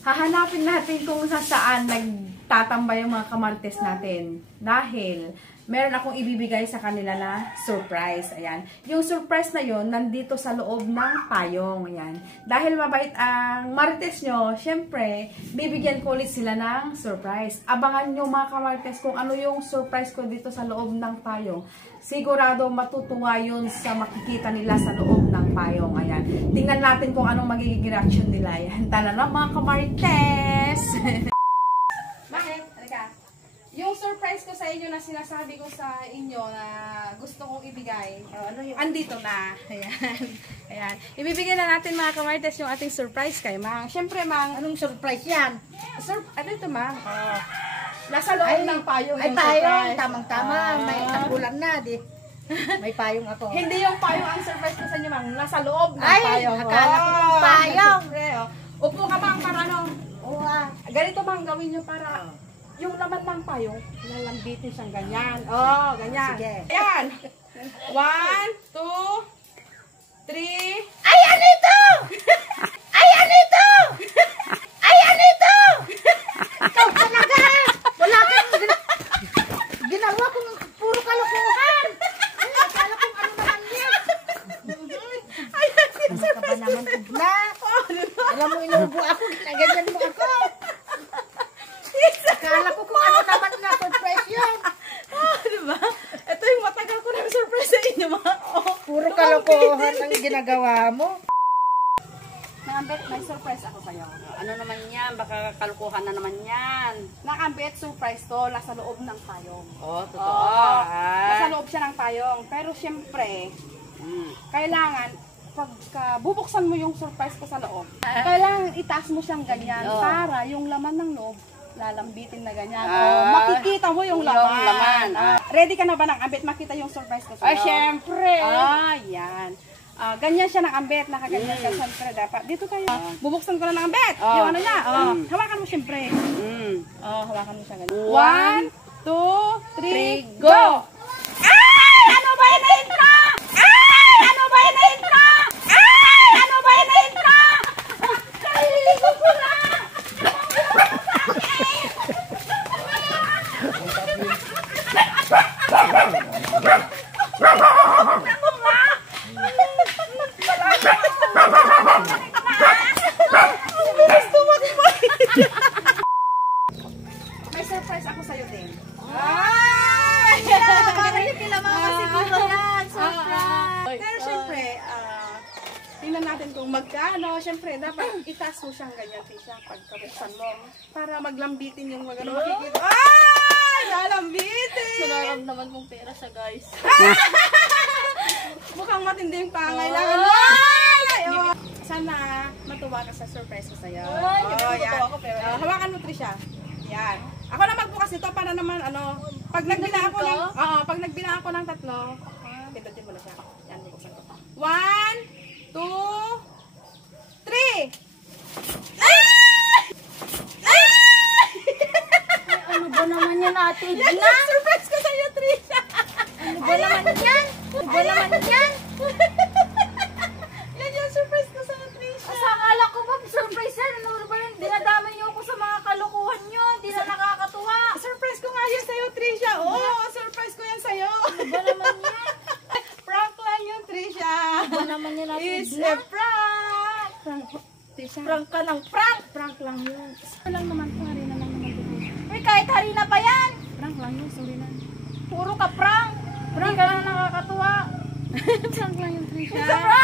Hahanapin natin kung saan nagtatambay yung mga kamarites natin. Dahil meron akong ibibigay sa kanila na surprise. Ayan. Yung surprise na yon nandito sa loob ng payong. Ayan. Dahil mabait ang marites nyo, syempre, bibigyan ko ulit sila ng surprise. Abangan nyo mga kamarites kung ano yung surprise ko dito sa loob ng payong. Sigurado matutuwa yun sa makikita nila sa loob ng payong. Ayan. Tingnan natin kung anong magiging reaction nila. Ayan. Tala na mga kamarites! Bakit? Halika. Yung surprise ko sa inyo na sinasabi ko sa inyo na gusto kong ibigay, andito na. Ayan. Ayan. Ibibigay na natin mga kamarites yung ating surprise kay Mang. Siyempre, Mang. Anong surprise yan? Ano ito, Mang? Nasa loob ng payong ay, yung payong. surprise. Tamang-tama. May tagulan na, di. May payong ako. Hindi yung payong ang surprise ko sa inyo, Mang. Nasa loob ng payong. Akala ko yung payong. Upo ka, Mang, para ano? Oo, Ganito, Mang, gawin nyo para yung laman ng payong, lalambitin siyang ganyan. Ganyan. Sige. Ayan. 1, 2, 3. Ayan ito! Ayan ito! Ayan ito! Ikaw talaga! Wala kang ginawa kong puro kalokohan! Ay, akala kong ano naman yan? Ano ka ba naman, Ugla? Alam mo, inuubo ako, ginaganyan mo ako. Akala ko kung ano naman na surprise yun. Diba? Ito yung matagal ko na surprise sa inyo, mga. Puro kalokohan ang ginagawa mo. Nakambet, may surprise ako sa'yo. Ano naman yan? Baka kalukuhan na naman yan. Nakambet, surprise to, nasa loob ng payong. Oh, totoo. Nasa loob siya ng payong. Pero syempre, kailangan, pagka bubuksan mo yung surprise ko sa loob, kailangan itaas mo siyang ganyan para yung laman ng loob, lalambitin na ganyan. Makikita mo yung laman. Ready ka na ba ng ambet makita yung surprise ko sa'yo? Ay, syempre. Yan. Ganyan siya ng ambet, nakaganyan siya. Siyempre, dapat. Dito tayo. Bubuksan ko na ng ambet. Yung ano niya. Hawakan mo siyempre. Hawakan mo siya ganyan. 1, 2, 3, go! Ay! Ano ba yun na intro? Ay! Ano ba yun na intro? Ay! Ano ba yun na intro? Naliligo ko na! May surprise ako sa'yo din. Ay! Parang yung kila mama siguro yan. Surprise! Pero syempre, tingnan natin kung magkano. Syempre, dapat itaas mo siyang ganyan, Tisha, pagkabuksan mo. Para maglambitin yung magano makikita. Ay! Lalambitin! Nararamdaman mong pera siya, guys. Mukhang matindi yung pangailangan mo. Sana matuwa ka sa surprise ko sa'yo. Yan. Hawakan mo, Trisha. Yan. Ako na magbukas nito para naman pag nagbilang ako ng pag nagbilang ako ng 3, pindutin mo na siya. Yan, bubuksan ko. 1, 2, 3. Ay! Ay! Ano ba naman yan, ate? Yan yung surprise ko sa'yo, Trisha. Ano ba naman yan? Ano ba naman yan? Yan yung surprise ko sa'yo, Trisha. Sa akala ko ba, surprise yan? Ano ba yan? Dinadamay niyo ako sa mga kalokohan niyo. Hindi na nakakatuwa. Surprise ko nga yan sa'yo, Trisha. Surprise ko yan sa'yo. Ano ba naman yan? Prank lang yun, Trisha. Ano ba naman yan, ate? It's a prank. Trisha. Prank ka ng prank. Prank lang yun. Sorry lang naman po, harina lang naman po. Uy, kahit harina pa yan. Prank lang yun, sorry na. Puro ka prank. Hindi ka na nakakatuwa. Prank lang yun, Trisha. It's a prank!